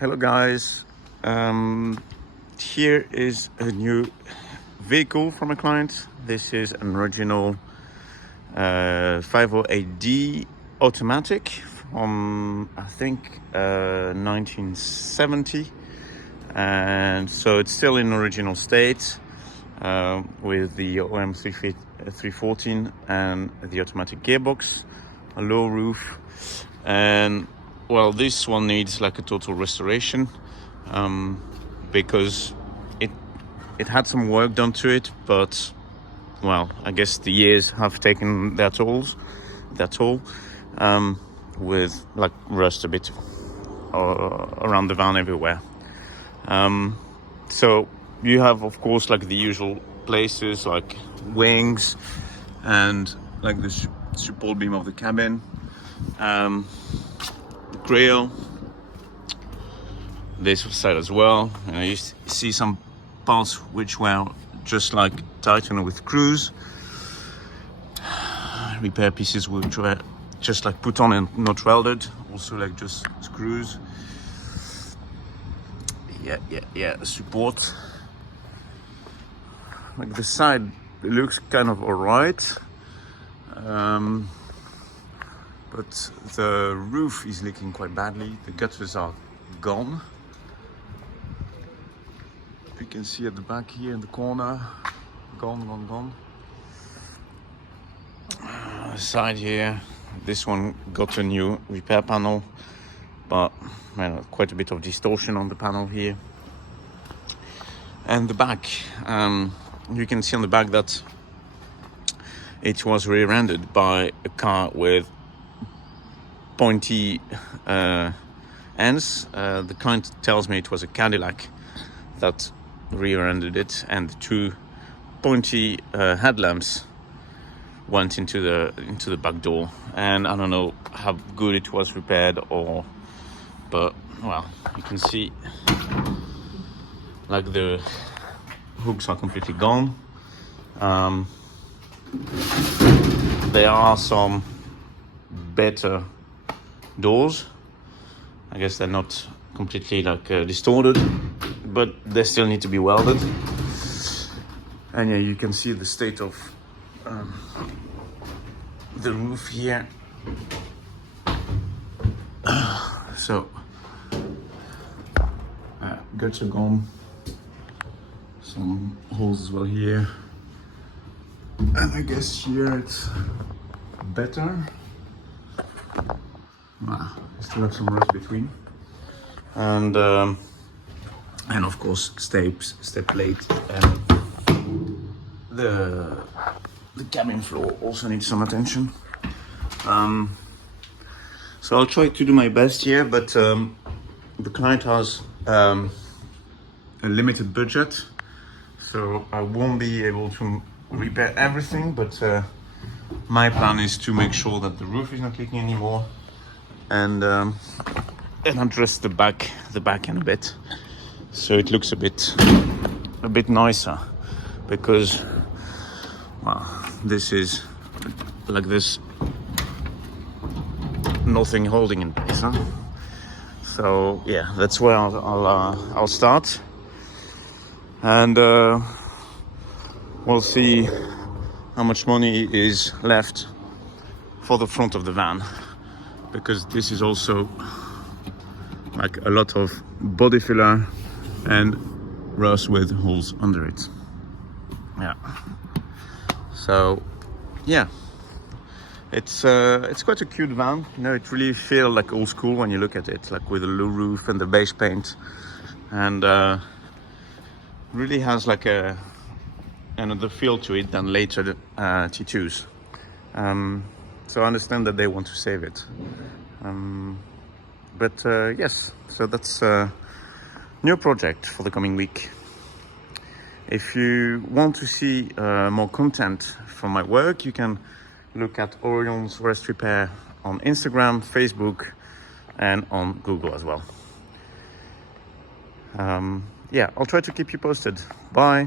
Hello guys, here is a new vehicle from a client. This is an original 508D automatic from I think 1970, and so it's still in original state with the OM 314 and the automatic gearbox, a low roof, and well, this one needs like a total restoration because it had some work done to it, but well, I guess the years have taken their toll, with like rust a bit around the van everywhere. So you have, of course, like the usual places like wings and like the support beam of the cabin, grill, this side as well. You see some parts which were just like tightened with screws, repair pieces which were just like put on and not welded, also like just screws. Yeah, support. Like the side looks kind of alright, but the roof is leaking quite badly. The gutters are gone. You can see at the back here in the corner, gone. Side here, this one got a new repair panel, but quite a bit of distortion on the panel here. And the back, you can see on the back that it was rear-ended by a car with pointy ends. The client tells me it was a Cadillac that rear-ended it, and the two pointy headlamps went into the back door. And I don't know how good it was repaired, but well, you can see like the hooks are completely gone. There are some better doors. I guess they're not completely like distorted, but they still need to be welded. And yeah, you can see the state of the roof here. So guts are gone, some holes as well here, and I guess here it's better. Still have some rust between, and of course step plate, and the cabin floor also needs some attention. So I'll try to do my best here, but the client has a limited budget, so I won't be able to repair everything, but my plan is to make sure that the roof is not leaking anymore, and address the back end a bit, so it looks a bit nicer, because well, this is like this, nothing holding in place, huh? So yeah, that's where I'll start, and we'll see how much money is left for the front of the van, because this is also like a lot of body filler and rust with holes under it. Yeah. So yeah, it's quite a cute van. You know, it really feels like old school when you look at it, like with the low roof and the beige paint, and really has like another feel to it than later T2s. So I understand that they want to save it, but yes, so that's a new project for the coming week. If you want to see more content from my work, you can look at Orion's Rust Repair on Instagram, Facebook, and on Google as well. Yeah, I'll try to keep you posted. Bye.